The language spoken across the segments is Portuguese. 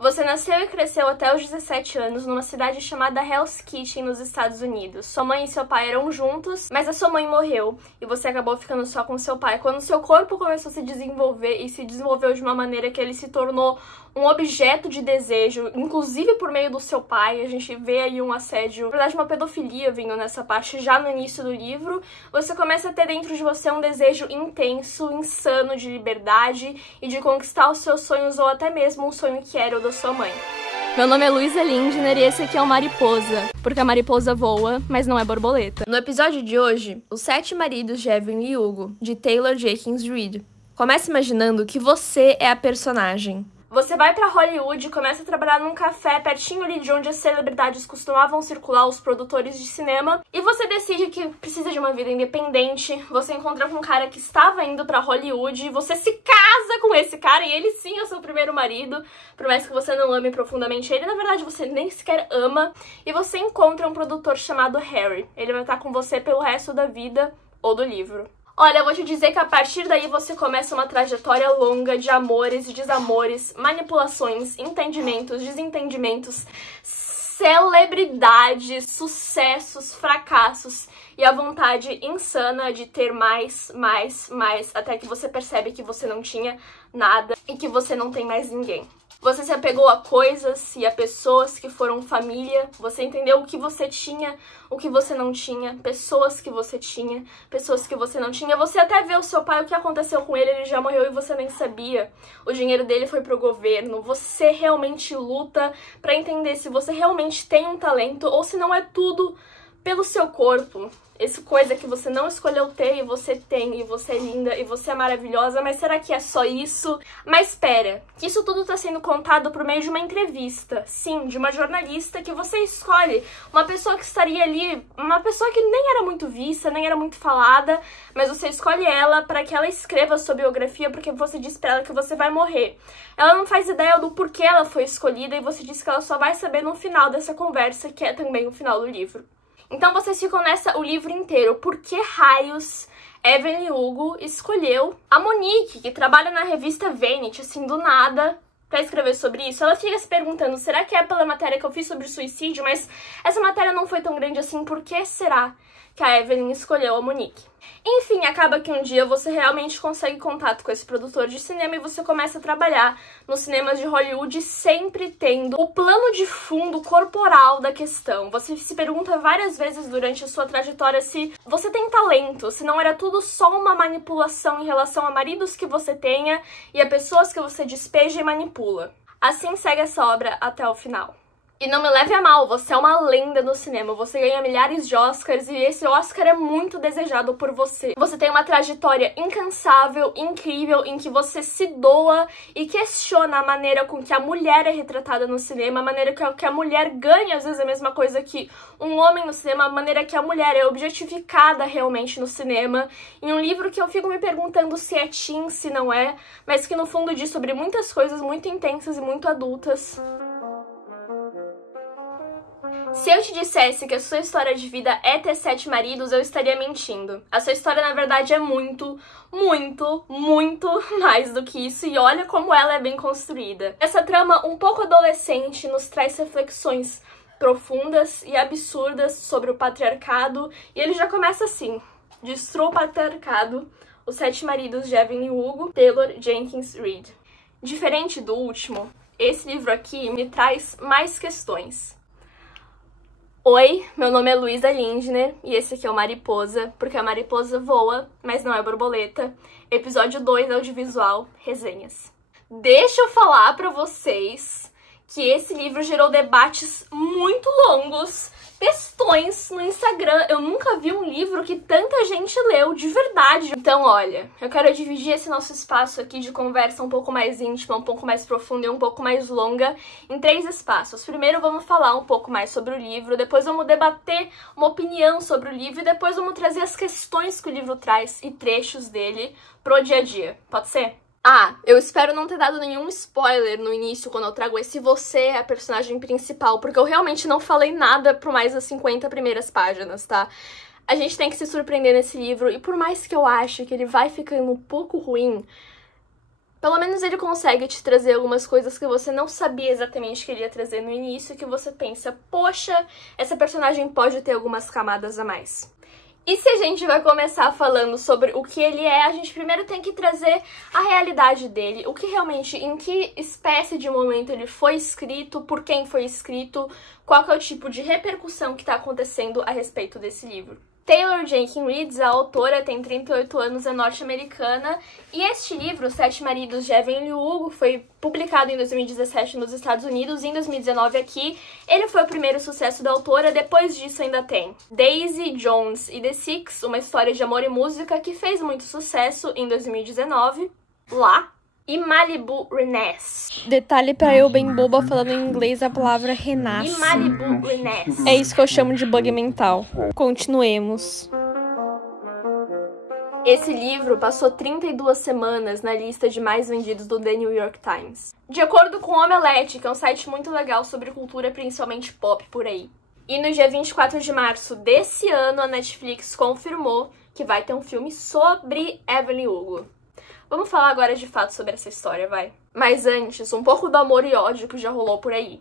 Você nasceu e cresceu até os 17 anos numa cidade chamada Hell's Kitchen, nos Estados Unidos. Sua mãe e seu pai eram juntos, mas a sua mãe morreu e você acabou ficando só com seu pai. Quando seu corpo começou a se desenvolver e se desenvolveu de uma maneira que ele se tornou um objeto de desejo, inclusive por meio do seu pai, a gente vê aí um assédio, na verdade uma pedofilia vindo nessa parte já no início do livro, você começa a ter dentro de você um desejo intenso, insano de liberdade e de conquistar os seus sonhos ou até mesmo um sonho que era o da sua mãe. Meu nome é Luísa Lindner e esse aqui é o Mariposa, porque a mariposa voa, mas não é borboleta. No episódio de hoje, Os 7 Maridos de Evelyn Hugo, de Taylor Jenkins Reid. Comece imaginando que você é a personagem. Você vai pra Hollywood e começa a trabalhar num café pertinho ali de onde as celebridades costumavam circular, os produtores de cinema, e você decide que precisa de uma vida independente. Você encontra com um cara que estava indo pra Hollywood e você se casa com esse cara e ele sim é o seu primeiro marido, por mais que você não ame profundamente ele, na verdade você nem sequer ama, e você encontra um produtor chamado Harry. Ele vai estar com você pelo resto da vida ou do livro. Olha, eu vou te dizer que a partir daí você começa uma trajetória longa de amores e desamores, manipulações, entendimentos, desentendimentos, celebridades, sucessos, fracassos e a vontade insana de ter mais, até que você percebe que você não tinha nada e que você não tem mais ninguém. Você se apegou a coisas e a pessoas que foram família, você entendeu o que você tinha, o que você não tinha, pessoas que você tinha, pessoas que você não tinha. Você até vê o seu pai, o que aconteceu com ele já morreu e você nem sabia. O dinheiro dele foi pro governo. Você realmente luta pra entender se você realmente tem um talento ou se não é tudo pelo seu corpo. Essa coisa que você não escolheu ter e você tem, e você é linda, e você é maravilhosa, mas será que é só isso? Mas espera, que isso tudo tá sendo contado por meio de uma entrevista, sim, de uma jornalista que você escolhe, uma pessoa que estaria ali, uma pessoa que nem era muito vista, nem era muito falada, mas você escolhe ela para que ela escreva a sua biografia, porque você diz pra ela que você vai morrer. Ela não faz ideia do porquê ela foi escolhida e você diz que ela só vai saber no final dessa conversa, que é também o final do livro. Então vocês ficam o livro inteiro. Por que raios Evelyn Hugo escolheu a Monique, que trabalha na revista Vanity, assim, do nada, pra escrever sobre isso? Ela fica se perguntando, será que é pela matéria que eu fiz sobre suicídio? Mas essa matéria não foi tão grande assim, por que será que a Evelyn escolheu a Monique? Enfim, acaba que um dia você realmente consegue contato com esse produtor de cinema e você começa a trabalhar nos cinemas de Hollywood, sempre tendo o plano de fundo corporal da questão. Você se pergunta várias vezes durante a sua trajetória se você tem talento, se não era tudo só uma manipulação em relação a maridos que você tenha e a pessoas que você despeja e manipula. Assim segue essa obra até o final. E não me leve a mal, você é uma lenda no cinema, você ganha milhares de Oscars e esse Oscar é muito desejado por você. Você tem uma trajetória incansável, incrível, em que você se doa e questiona a maneira com que a mulher é retratada no cinema, a maneira que a mulher ganha, às vezes, a mesma coisa que um homem no cinema, a maneira que a mulher é objetificada realmente no cinema. Em um livro que eu fico me perguntando se é teen, se não é, mas que no fundo diz sobre muitas coisas muito intensas e muito adultas. Se eu te dissesse que a sua história de vida é ter 7 maridos, eu estaria mentindo. A sua história, na verdade, é muito mais do que isso, e olha como ela é bem construída. Essa trama um pouco adolescente nos traz reflexões profundas e absurdas sobre o patriarcado, e ele já começa assim: Destrua o patriarcado, Os 7 Maridos de Evelyn Hugo, Taylor Jenkins Reid. Diferente do último, esse livro aqui me traz mais questões. Oi, meu nome é Luísa Lindner e esse aqui é o Mariposa, porque a mariposa voa, mas não é borboleta. Episódio 2, audiovisual, resenhas. Deixa eu falar pra vocês que esse livro gerou debates muito longos, textões no Instagram. Eu nunca vi um livro que tanta gente leu, de verdade. Então, olha, eu quero dividir esse nosso espaço aqui de conversa um pouco mais íntima, um pouco mais profunda e um pouco mais longa em 3 espaços. Primeiro vamos falar um pouco mais sobre o livro, depois vamos debater uma opinião sobre o livro e depois vamos trazer as questões que o livro traz e trechos dele pro dia a dia. Pode ser? Ah, eu espero não ter dado nenhum spoiler no início quando eu trago esse você é a personagem principal, porque eu realmente não falei nada por mais das 50 primeiras páginas, tá? A gente tem que se surpreender nesse livro, e por mais que eu ache que ele vai ficando um pouco ruim, Pelo menos ele consegue te trazer algumas coisas que você não sabia exatamente que ele ia trazer no início, que você pensa, poxa, essa personagem pode ter algumas camadas a mais. E se a gente vai começar falando sobre o que ele é, a gente primeiro tem que trazer a realidade dele, o que realmente, em que espécie de momento ele foi escrito, por quem foi escrito, qual que é o tipo de repercussão que está acontecendo a respeito desse livro. Taylor Jenkins Reid, a autora, tem 38 anos, é norte-americana, e este livro, Sete Maridos de Evelyn Hugo, foi publicado em 2017 nos Estados Unidos e em 2019 aqui. Ele foi o primeiro sucesso da autora, depois disso ainda tem Daisy Jones e The Six, uma história de amor e música que fez muito sucesso em 2019, lá. E Malibu Renasce. Detalhe pra eu bem boba falando em inglês a palavra renasce. E Malibu Renasce. É isso que eu chamo de bug mental. Continuemos. Esse livro passou 32 semanas na lista de mais vendidos do The New York Times. De acordo com o Omelete, que é um site muito legal sobre cultura, principalmente pop, por aí. E no dia 24 de março desse ano, a Netflix confirmou que vai ter um filme sobre Evelyn Hugo. Vamos falar agora de fato sobre essa história, vai. Mas antes, um pouco do amor e ódio que já rolou por aí.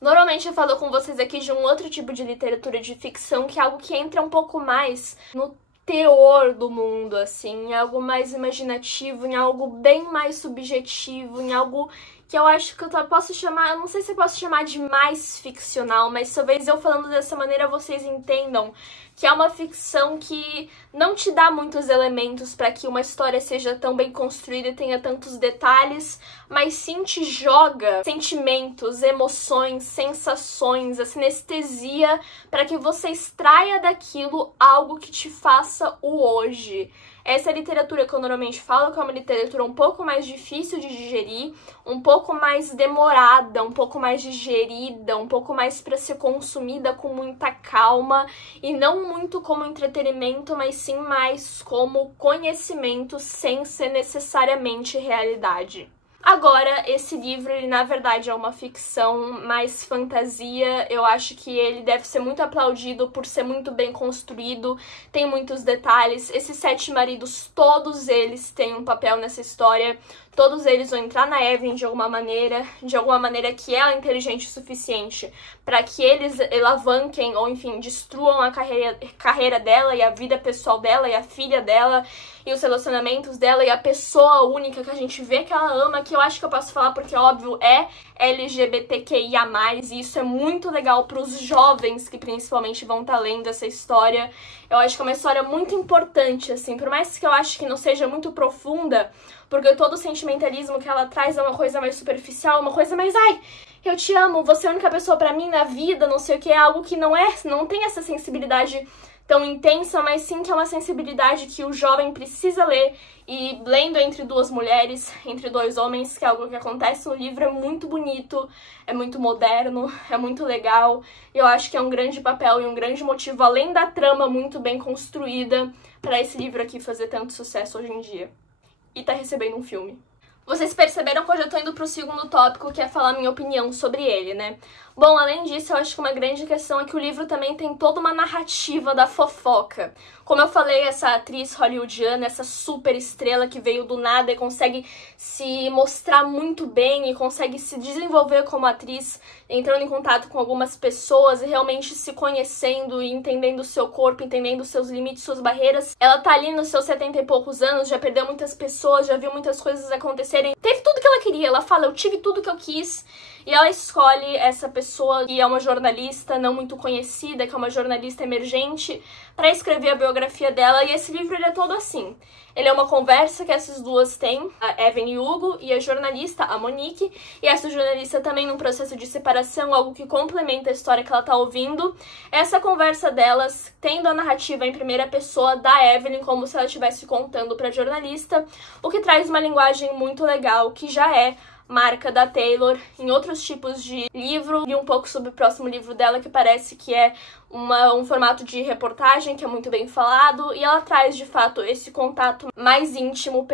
Normalmente eu falo com vocês aqui de um outro tipo de literatura de ficção, que é algo que entra um pouco mais no teor do mundo, assim, em algo mais imaginativo, em algo bem mais subjetivo, em algo que eu acho que eu posso chamar, eu não sei se eu posso chamar de mais ficcional, mas talvez eu falando dessa maneira vocês entendam que é uma ficção que não te dá muitos elementos para que uma história seja tão bem construída e tenha tantos detalhes, mas sim te joga sentimentos, emoções, sensações, a sinestesia para que você extraia daquilo algo que te faça o hoje. Essa é a literatura que eu normalmente falo, que é uma literatura um pouco mais difícil de digerir, um pouco mais demorada, um pouco mais digerida, um pouco mais para ser consumida com muita calma e não muito como entretenimento, mas sim mais como conhecimento sem ser necessariamente realidade. Agora, esse livro, ele na verdade é uma ficção mais fantasia, eu acho que ele deve ser muito aplaudido por ser muito bem construído, tem muitos detalhes, esses 7 maridos, todos eles têm um papel nessa história, todos eles vão entrar na Evelyn de alguma maneira que ela é inteligente o suficiente para que eles alavanquem ou, enfim, destruam a carreira dela e a vida pessoal dela e a filha dela e os relacionamentos dela e a pessoa única que a gente vê que ela ama, que eu acho que eu posso falar porque, óbvio, é LGBTQIA+, e isso é muito legal para os jovens que principalmente vão estar lendo essa história. Eu acho que é uma história muito importante, assim, por mais que eu acho que não seja muito profunda, porque todo o sentimentalismo que ela traz é uma coisa mais superficial, uma coisa mais, ai, eu te amo, você é a única pessoa pra mim na vida, não sei o que, é algo que não tem essa sensibilidade tão intensa, mas sim que é uma sensibilidade que o jovem precisa ler, e lendo entre duas mulheres, entre dois homens, que é algo que acontece no livro, é muito bonito, é muito moderno, é muito legal, e eu acho que é um grande papel e um grande motivo, além da trama muito bem construída, para esse livro aqui fazer tanto sucesso hoje em dia. E tá recebendo um filme. Vocês perceberam que eu já tô indo pro segundo tópico, que é falar minha opinião sobre ele, né? Bom, além disso, eu acho que uma grande questão é que o livro também tem toda uma narrativa da fofoca. Como eu falei, essa atriz hollywoodiana, essa super estrela que veio do nada e consegue se mostrar muito bem e consegue se desenvolver como atriz, entrando em contato com algumas pessoas e realmente se conhecendo e entendendo o seu corpo, entendendo os seus limites, suas barreiras. Ela tá ali nos seus 70 e poucos anos, já perdeu muitas pessoas, já viu muitas coisas acontecerem. Teve tudo que ela queria, ela fala, eu tive tudo que eu quis. E ela escolhe essa pessoa que é uma jornalista não muito conhecida, que é uma jornalista emergente, para escrever a biografia dela. E esse livro ele é todo assim. Ele é uma conversa que essas duas têm, a Evelyn Hugo e a jornalista, a Monique. E essa jornalista também num processo de separação, algo que complementa a história que ela tá ouvindo. Essa conversa delas, tendo a narrativa em primeira pessoa da Evelyn, como se ela estivesse contando pra jornalista, o que traz uma linguagem muito legal, que já é marca da Taylor em outros tipos de livro. Li um pouco sobre o próximo livro dela, que parece que é um formato de reportagem, que é muito bem falado, e ela traz, de fato, esse contato mais íntimo,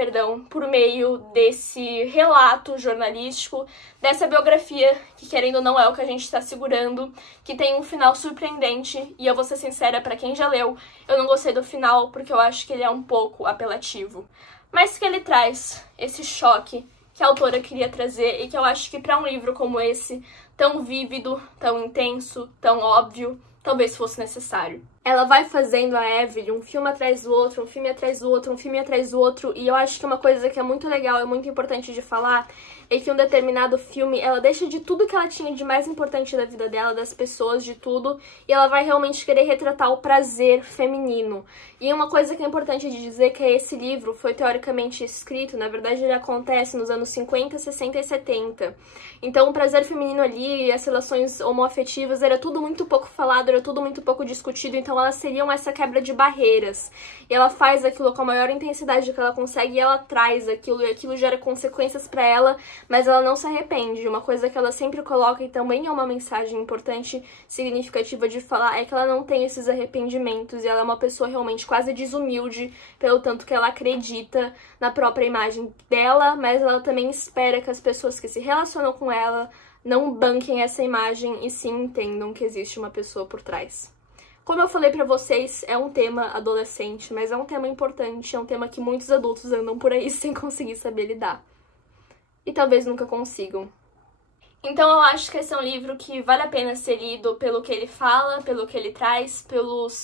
por meio desse relato jornalístico, dessa biografia, que querendo ou não é o que a gente está segurando, que tem um final surpreendente, e eu vou ser sincera, pra quem já leu, eu não gostei do final, porque eu acho que ele é um pouco apelativo. Mas que ele traz esse choque que a autora queria trazer, e que eu acho que pra um livro como esse, tão vívido, tão intenso, tão óbvio, talvez fosse necessário. Ela vai fazendo a Evelyn um filme atrás do outro, um filme atrás do outro, um filme atrás do outro, e eu acho que uma coisa que é muito legal, é muito importante de falar, é que um determinado filme, ela deixa de tudo que ela tinha de mais importante da vida dela, das pessoas, de tudo, e ela vai realmente querer retratar o prazer feminino. E uma coisa que é importante de dizer é que esse livro foi teoricamente escrito, na verdade ele acontece nos anos 50, 60 e 70. Então o prazer feminino ali, as relações homoafetivas, era tudo muito pouco falado, era tudo muito pouco discutido, então elas seriam essa quebra de barreiras. E ela faz aquilo com a maior intensidade que ela consegue, e ela traz aquilo, e aquilo gera consequências pra ela, mas ela não se arrepende. Uma coisa que ela sempre coloca, e também é uma mensagem importante, significativa de falar, é que ela não tem esses arrependimentos, e ela é uma pessoa realmente quase desumilde, pelo tanto que ela acredita na própria imagem dela, mas ela também espera que as pessoas que se relacionam com ela não banquem essa imagem e sim entendam que existe uma pessoa por trás. Como eu falei pra vocês, é um tema adolescente, mas é um tema importante, é um tema que muitos adultos andam por aí sem conseguir saber lidar. E talvez nunca consigam. Então eu acho que esse é um livro que vale a pena ser lido pelo que ele fala, pelo que ele traz,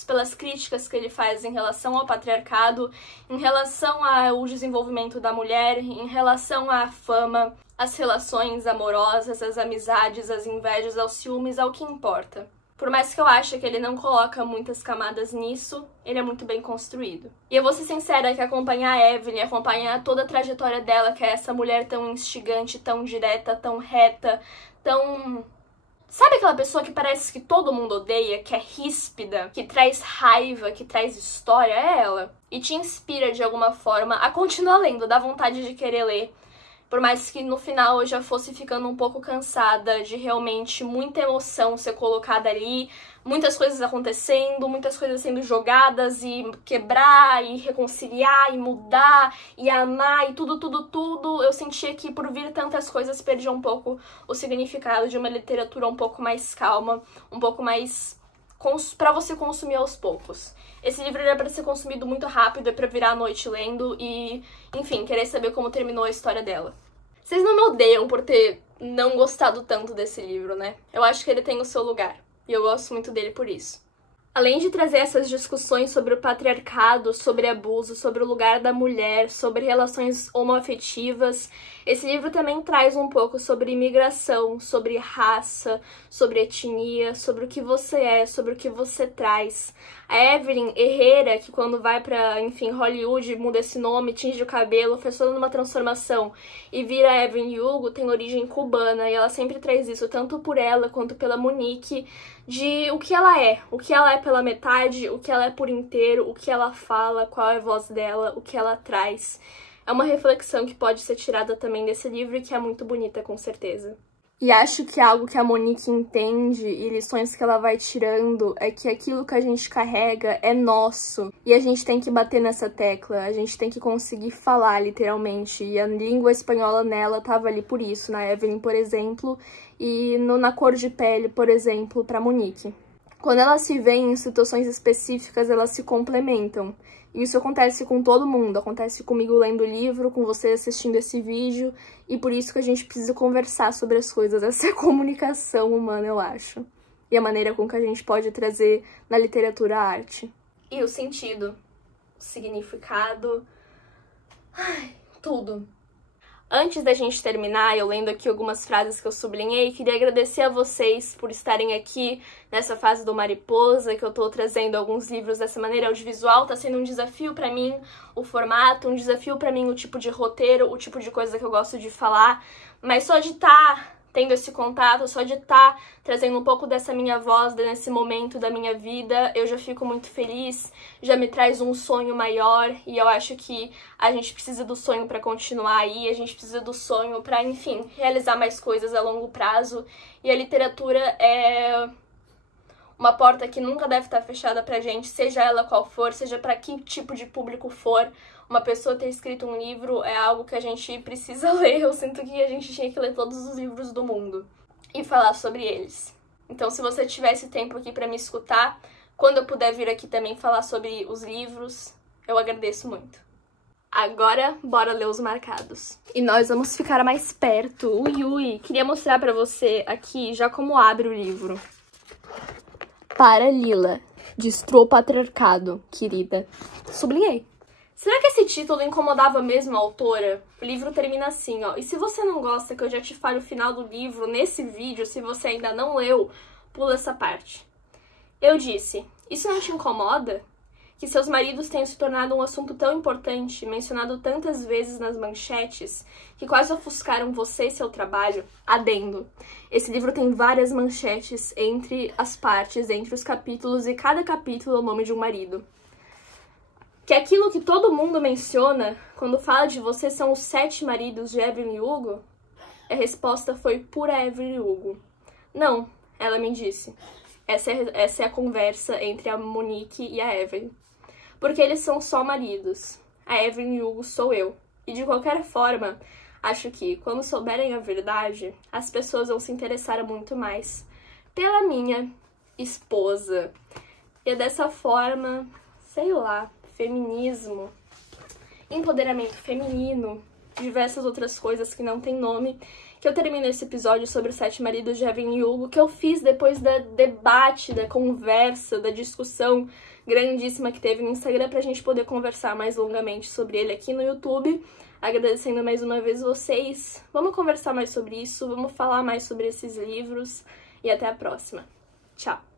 pelas críticas que ele faz em relação ao patriarcado, em relação ao desenvolvimento da mulher, em relação à fama, às relações amorosas, às amizades, às invejas, aos ciúmes, ao que importa. Por mais que eu ache que ele não coloca muitas camadas nisso, ele é muito bem construído. E eu vou ser sincera que acompanhar a Evelyn, acompanhar toda a trajetória dela, que é essa mulher tão instigante, tão direta, tão reta, tão... Sabe aquela pessoa que parece que todo mundo odeia, que é ríspida, que traz raiva, que traz história? É ela. E te inspira de alguma forma a continuar lendo, dá vontade de querer ler. Por mais que no final eu já fosse ficando um pouco cansada de realmente muita emoção ser colocada ali, muitas coisas acontecendo, muitas coisas sendo jogadas, e quebrar, e reconciliar, e mudar, e amar, e tudo, eu sentia que por vir tantas coisas perdia um pouco o significado de uma literatura um pouco mais calma, um pouco mais pra você consumir aos poucos. Esse livro era pra ser consumido muito rápido, é pra virar a noite lendo e, enfim, querer saber como terminou a história dela. Vocês não me odeiam por ter não gostado tanto desse livro, né? Eu acho que ele tem o seu lugar, e eu gosto muito dele por isso. Além de trazer essas discussões sobre o patriarcado, sobre abuso, sobre o lugar da mulher, sobre relações homoafetivas, esse livro também traz um pouco sobre imigração, sobre raça, sobre etnia, sobre o que você é, sobre o que você traz. A Evelyn Herrera, que quando vai pra, enfim, Hollywood, muda esse nome, tinge o cabelo, faz toda uma transformação e vira Evelyn Hugo, tem origem cubana, e ela sempre traz isso, tanto por ela quanto pela Monique, de o que ela é pela metade, o que ela é por inteiro, o que ela fala, qual é a voz dela, o que ela traz. É uma reflexão que pode ser tirada também desse livro e que é muito bonita, com certeza. E acho que algo que a Monique entende e lições que ela vai tirando é que aquilo que a gente carrega é nosso. E a gente tem que bater nessa tecla, a gente tem que conseguir falar, literalmente. E a língua espanhola nela tava ali por isso, na Evelyn, por exemplo, e na Cor de Pele, por exemplo, pra Monique. Quando elas se veem em situações específicas, elas se complementam. Isso acontece com todo mundo, acontece comigo lendo o livro, com você assistindo esse vídeo, e por isso que a gente precisa conversar sobre as coisas, essa comunicação humana, eu acho. E a maneira com que a gente pode trazer na literatura a arte. E o sentido, o significado, tudo. Antes da gente terminar, eu lendo aqui algumas frases que eu sublinhei, queria agradecer a vocês por estarem aqui nessa fase do Mariposa, que eu tô trazendo alguns livros dessa maneira audiovisual. Tá sendo um desafio pra mim o formato, um desafio pra mim o tipo de roteiro, o tipo de coisa que eu gosto de falar, mas só de estar tendo esse contato, só de estar trazendo um pouco dessa minha voz nesse momento da minha vida, eu já fico muito feliz, já me traz um sonho maior, e eu acho que a gente precisa do sonho para continuar aí, a gente precisa do sonho para, enfim, realizar mais coisas a longo prazo, e a literatura é uma porta que nunca deve estar fechada pra gente, seja ela qual for, seja para que tipo de público for. Uma pessoa ter escrito um livro é algo que a gente precisa ler. Eu sinto que a gente tinha que ler todos os livros do mundo e falar sobre eles. Então, se você tivesse tempo aqui pra me escutar, quando eu puder vir aqui também falar sobre os livros, eu agradeço muito. Agora, bora ler os marcados. E nós vamos ficar mais perto. Ui, queria mostrar pra você aqui já como abre o livro. Para Lila, destrua o patriarcado, querida. Sublinhei. Será que esse título incomodava mesmo a autora? O livro termina assim, ó. E se você não gosta que eu já te fale o final do livro nesse vídeo, se você ainda não leu, pula essa parte. Eu disse, isso não te incomoda? Que seus maridos tenham se tornado um assunto tão importante, mencionado tantas vezes nas manchetes, que quase ofuscaram você e seu trabalho? Adendo. Esse livro tem várias manchetes entre as partes, entre os capítulos, e cada capítulo é o nome de um marido. Que aquilo que todo mundo menciona quando fala de você são os 7 maridos de Evelyn Hugo? A resposta foi pura Evelyn Hugo. Não, ela me disse. Essa é a conversa entre a Monique e a Evelyn. Porque eles são só maridos. A Evelyn Hugo sou eu. E de qualquer forma, acho que, quando souberem a verdade, as pessoas vão se interessar muito mais pela minha esposa. E dessa forma, sei lá, feminismo, empoderamento feminino, diversas outras coisas que não tem nome, que eu termino esse episódio sobre os 7 maridos de Evelyn Hugo, que eu fiz depois do debate, da conversa, da discussão grandíssima que teve no Instagram, pra gente poder conversar mais longamente sobre ele aqui no YouTube. Agradecendo mais uma vez vocês. Vamos conversar mais sobre isso, vamos falar mais sobre esses livros, e até a próxima. Tchau!